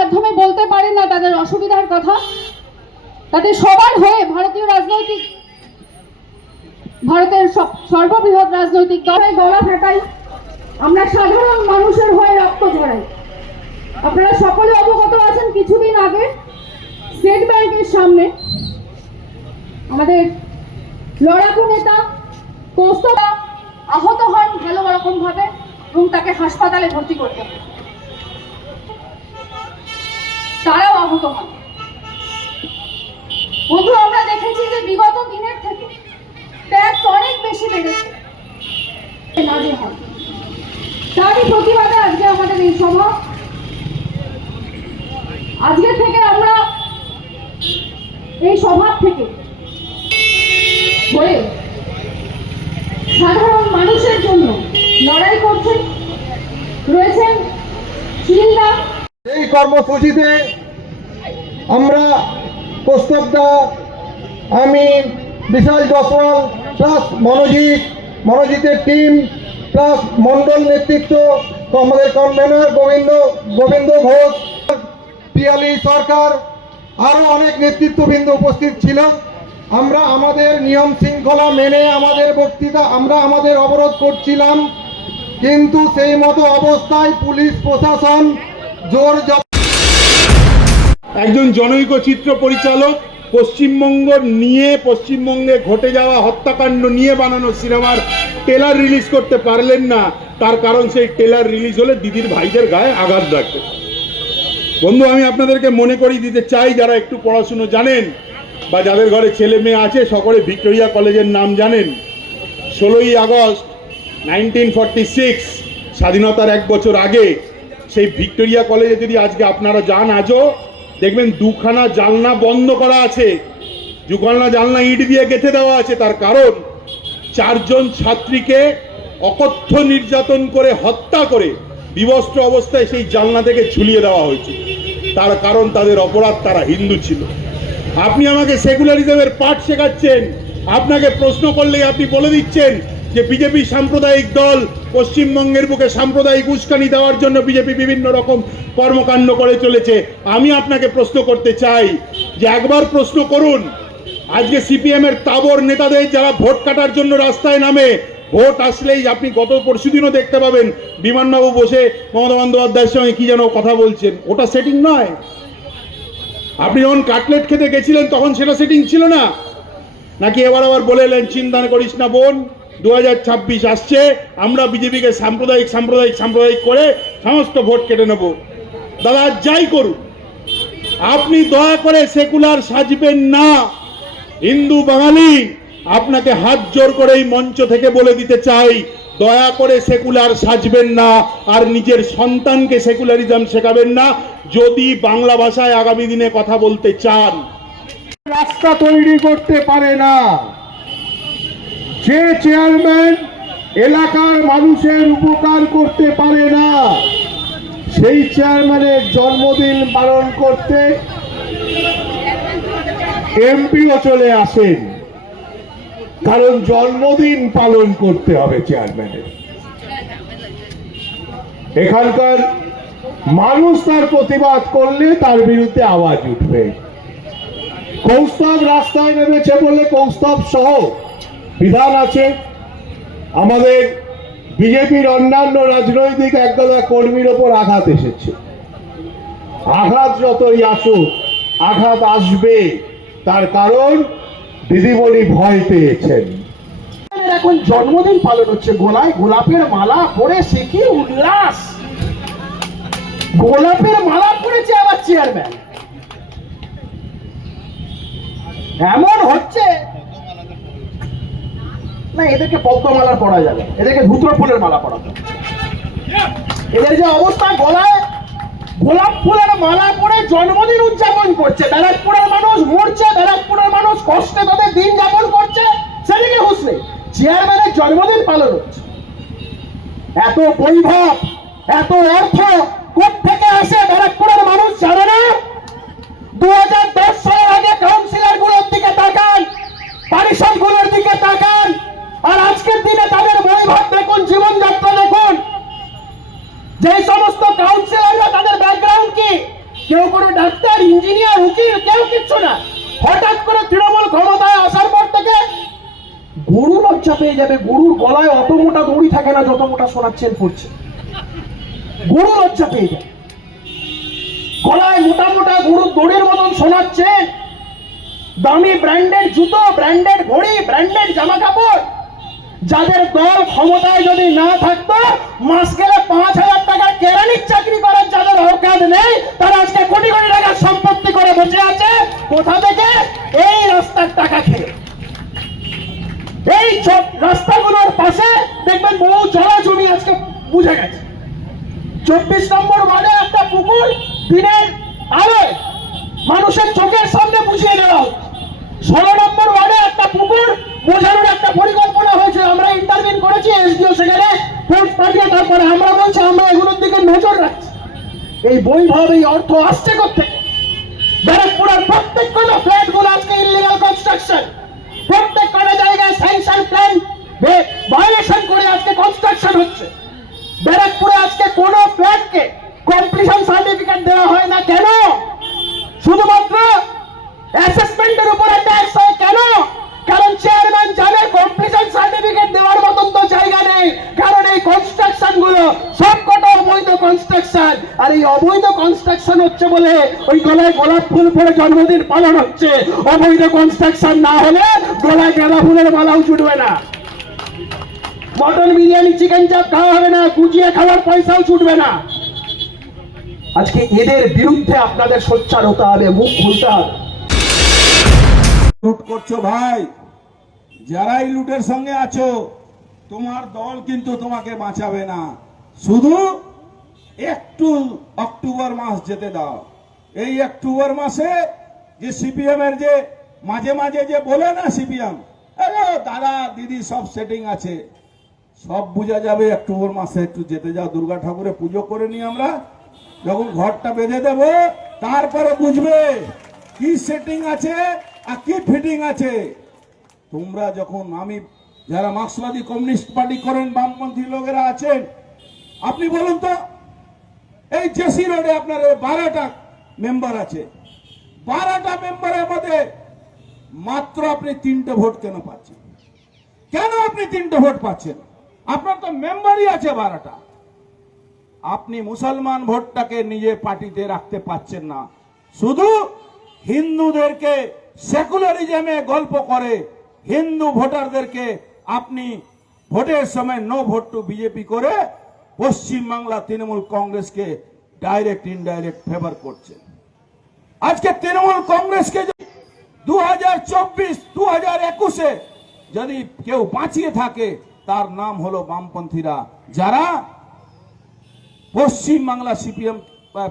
মাধ্যমে বলতে পারেন না তাদের অসুবিধার কথা। তাদের সবার হয়ে ভারতীয় রাজনৈতিক ভারতের সর্ববৃহৎ রাজনৈতিক দলে গলা ফাটাই। আমরা সাধারণ মানুষের হয়ে রক্ত ঝরাই। আপনারা সকলে অবগত আছেন কিছুদিন আগে স্টেট ব্যাংকের সামনে। আমাদের লড়াকু নেতা কৌস্তবা আহত হন ভালো রকম ভাবে এবং তাকে হাসপাতালে ভর্তি করতে তারাও আহত হন বন্ধু, আমরা দেখেছি যে বিগত দিনের থেকে ট্যাক্স অনেক বেশি বেড়েছে। তারই প্রতিবাদে আজকে আমাদের এই সভা। আজকে থেকে আমরা এই সভা থেকে হয়ে সাধারণ মানুষের জন্য লড়াই করছেন রয়েছেন শিলদা। এই কর্মসূচিতে আমরা প্রস্তাবদা আমি বিশাল জসওয়াল প্লাস মনোজিৎ, মনোজিতের টিম প্লাস মণ্ডল নেতৃত্ব আমাদের কনভেনর গোবিন্দ গোবিন্দ ঘোষ, পিয়ালি সরকার আরও অনেক নেতৃত্ববৃন্দ উপস্থিত ছিল। আমরা আমাদের নিয়ম শৃঙ্খলা মেনে আমাদের বক্তৃতা, আমরা আমাদের অবরোধ করছিলাম। কিন্তু সেই মতো অবস্থায় পুলিশ প্রশাসন জোর একজন জনৈক চিত্র পরিচালক পশ্চিমবঙ্গ নিয়ে, পশ্চিমবঙ্গে ঘটে যাওয়া হত্যাকাণ্ড নিয়ে বানানো সিনেমার টেলার রিলিজ করতে পারলেন না। তার কারণ সেই টেলার রিলিজ হলে দিদির ভাইদের গায়ে আঘাত রাখে বন্ধু, আমি আপনাদেরকে মনে করিয়ে দিতে চাই, যারা একটু পড়াশুনো জানেন বা যাদের ঘরে ছেলে মেয়ে আছে, সকলে ভিক্টোরিয়া কলেজের নাম জানেন। ষোলোই আগস্ট নাইনটিন স্বাধীনতার এক বছর আগে, সেই ভিক্টোরিয়া কলেজে যদি আজকে আপনারা যান আজও দেখবেন দুখানা জানলা বন্ধ করা আছে। দুখানা জানলা ইট দিয়ে গেঁথে দেওয়া আছে, তার কারণ চারজন ছাত্রীকে অকথ্য নির্যাতন করে হত্যা করে বিবস্ত্র অবস্থায় সেই জানলা থেকে ঝুলিয়ে দেওয়া হয়েছে তার কারণ তাদের অপরাধ, তারা হিন্দু ছিল। আপনি আমাকে সেকুলারিজমের পাঠ শেখাচ্ছেন। আপনাকে প্রশ্ন করলেই আপনি বলে দিচ্ছেন যে বিজেপি সাম্প্রদায়িক দল পশ্চিমবঙ্গের বুকে সাম্প্রদায়িক উস্কানি দেওয়ার জন্য বিজেপি বিভিন্ন রকম কর্মকাণ্ড করে চলেছে, আমি আপনাকে প্রশ্ন করতে চাই যে একবার প্রশ্ন করুন, আজকে সিপিএম এর তাবর নেতাদের যারা ভোট কাটার জন্য রাস্তায় নামে, ভোট আসলেই আপনি গত পরশুদিনও দেখতে পাবেন, বিমানবাবু বসে মমতা বন্দ্যোপাধ্যায়ের সঙ্গে কি যেন কথা বলছেন, ওটা সেটিং নয়। আপনি যখন কাটলেট খেতে গেছিলেন তখন সেটা সেটিং ছিল না? নাকি এবার আবার বলে এলেন চিন্তা করিস না বোন। দু হাজার ছাব্বিশ আসছে, আমরা বিজেপিকে সাম্প্রদায়িক সাম্প্রদায়িক সাম্প্রদায়িক করে সমস্ত ভোট কেটে নেব। দাদা, যাই করুন। আপনি দয়া করে সেকুলার সাজবেন না। হিন্দু বাঙালি, আপনাকে হাত জোর করে এই মঞ্চ থেকে বলে দিতে চাই, দয়া করে সেকুলার সাজবেন না, আর নিজের সন্তানকে সেকুলারিজম শেখাবেন না, যদি বাংলা ভাষায় আগামী দিনে কথা বলতে চান। রাস্তা তৈরি করতে পারে না। যে চেয়ারম্যান এলাকার মানুষের উপকার করতে পারে না, সেই চেয়ারম্যানের জন্মদিন পালন করতে এমপিও চলে আসেন। কারণ জন্মদিন পালন করতে হবে চেয়ারম্যানের এখানকার মানুষ তার প্রতিবাদ করলে তার বিরুদ্ধে আওয়াজ উঠবে। কৌস্তব রাস্তায় নেমেছে বলে কৌস্তব সহ বিধান আছে। আমাদের বিজেপির অন্যান্য রাজনৈতিক একদলা কর্মীর ওপর আঘাত এসেছে। আঘাত যতই আসুক, আঘাত আসবে, তার কারণ দিদিমণি ভয় পেয়েছেন। এখন জন্মদিন পালন হচ্ছে, গোলায় গোলাপের মালা পরে সে কি উল্লাস। গোলাপের মালা পরেছে আবার চেয়ারম্যান এমন হচ্ছে না, এদেরকে পদ্মমালার পরা যাবে। এদেরকে ধুত্র ফুলের মালা পরা যাবে। এদের যে অবস্থা, গলায় গোলাপ ফুলের মালা পরে জন্মদিন উদযাপন করছে। ব্যারাকপুরের মানুষ মরছে, ব্যারাকপুরের মানুষ কষ্টে তাদের দিন যাপন করছে, সেদিকে হুশ নেই। চেয়ারম্যানের জন্মদিন পালন হচ্ছে। এত বৈভব, এত অর্থ থেকে আসে ব্যারাকপুরের মানুষ জানে না দু হাজার দশ সালের আগে কাউন্সিলরগুলোর দিকে তাকান পারিষদগুলোর দিকে তাকান আর আজকের দিনে তাদের বৈভব দেখুন জীবনযাত্রা দেখুন যে সমস্ত কাউন্সিলররা তাদের ব্যাকগ্রাউন্ড কেউ কোনো ডাক্তার, ইঞ্জিনিয়ার, উকিল, কেউ কিচ্ছু না। হঠাৎ করে তৃণমূল ক্ষমতায় আসার পর থেকে গরু লজ্জা পেয়ে যাবে। গরুর গলায় অত মোটা দড়ি থাকে না, যত মোটা চেন পড়ছে। গরু লজ্জা পেয়ে যাবে গলায় মোটা মোটা গরুর দড়ির মতন চেন। দামি ব্র্যান্ডেড জুতো ব্র্যান্ডেড ঘড়ি ব্র্যান্ডেড জামা কাপড় যাদের দল ক্ষমতায় যদি না থাকতো, মাস গেলে পাঁচ হাজার টাকার কেরানির চাকরি করার যাদের অকাদ নেই, তারা আজকে কোটি কোটি টাকার সম্পত্তি করে বসে আছে। কোথা থেকে? এই রাস্তার টাকা খেয়ে। এই রাস্তাগুলোর পাশে দেখবেন বহু জলা জমি আজকে বুঝে গেছে। চব্বিশ নম্বর ওয়ার্ডে একটা পুকুর দিনের আলোয় মানুষের চোখের সামনে বুঝিয়ে দেওয়া হচ্ছে। ষোলো নম্বর ওয়ার্ডে একটা পুকুর বোঝানোর একটা পরিকল্পনা হয়েছে আমরা ইন্টারভিউ করেছি এসডিও সেখানে পোস্ট পাঠিয়ে তারপরে আমরা বলছি, আমরা এগুলোর দিকে নজর রাখছি। এই বৈভব, এই অর্থ আসছে করতে ব্যারাকপুরের প্রত্যেক কোনো ফ্ল্যাটগুলো আজকে ইলিগাল কনস্ট্রাকশন প্রত্যেক কোনো জায়গায় স্যাংশন প্ল্যান আর এই অবৈধ কনস্ট্রাকশন হচ্ছে বলে ওই গলায় গোলাপ ফুল পরে জন্মদিন পালন হচ্ছে। অবৈধ কনস্ট্রাকশন না হলে গলায় গাঁদা ফুলের মালাও জুটবে না। মটন বিরিয়ানি চিকেন চাপ খাওয়া হবে না, গুজিয়ে খাওয়ার পয়সাও ছুটবে না। আজকে এদের বিরুদ্ধে আপনাদের সোচ্চার হতে হবে, মুখ খুলতে হবে। লুট করছ ভাই। যারাই লুটের সঙ্গে আছো, তোমার দল কিন্তু তোমাকে বাঁচাবে না। শুধু একটু অক্টোবর মাস যেতে দাও। এই অক্টোবর মাসে যে সিপিএম এর যে মাঝে মাঝে যে বলে না সিপিএম দাদা, দিদি, সব সেটিং আছে। সব বোঝা যাবে অক্টোবর মাসে একটু যেতে যাও, দুর্গা ঠাকুরে পুজো করে নি আমরা। যখন ঘরটা বেঁধে দেব, তারপরে বুঝবে কি সেটিং আছে আর কি ফিটিং আছে। তোমরা যখন আমি, যারা মার্ক্সবাদী কমিউনিস্ট পার্টি করেন, বামপন্থী লোকেরা আছেন, আপনি বলুন তো এই জেসি রোডে আপনার বারোটা মেম্বার আছে। বারোটা মেম্বারের মধ্যে মাত্র আপনি তিনটে ভোট কেন পাচ্ছেন? কেন আপনি তিনটে ভোট পাচ্ছেন? আপনার তো মেম্বারই আছে বারোটা। আপনি মুসলমান ভোটটাকে নিজে পার্টিতে রাখতে পাচ্ছেন না। শুধু হিন্দুদেরকে সেকুলারিজমে গল্প করে হিন্দু ভোটারদেরকে আপনি ভোটের সময় নো ভোট টু বিজেপি করে পশ্চিমবাংলা তৃণমূল কংগ্রেসকে ডাইরেক্ট ইনডাইরেক্ট ফেভার করছেন আজকে তৃণমূল কংগ্রেসকে দু হাজার চব্বিশ দু হাজার একুশে যদি কেউ বাঁচিয়ে থাকে, তার নাম হলো বামপন্থীরা। যারা পশ্চিম বাংলা সিপিএম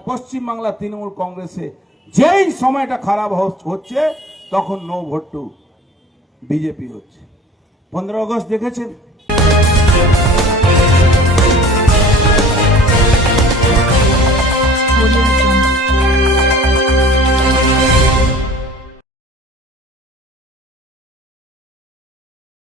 পশ্চিম বাংলা তৃণমূল কংগ্রেসে যেই সময়টা খারাপ হচ্ছে, তখন নো ভোট টু বিজেপি হচ্ছে। পনেরো আগস্ট দেখেছেন?